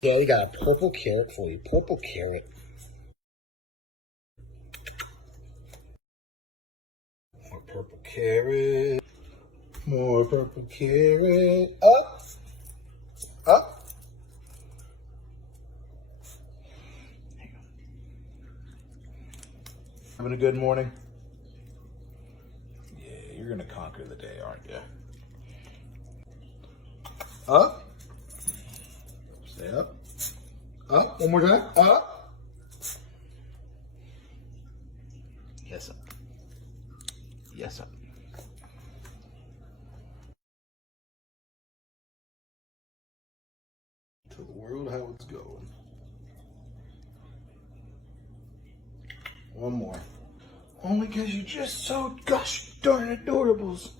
Daddy got a purple carrot for you. Purple carrot. More purple carrot. More purple carrot. Up. Up. Having a good morning? Yeah, you're gonna conquer the day, aren't you? Up. Stay up. Up. One more time. Up. Yes, up. Yes, up. Tell the world how it's going. One more. Only because you're just so gosh darn adorables.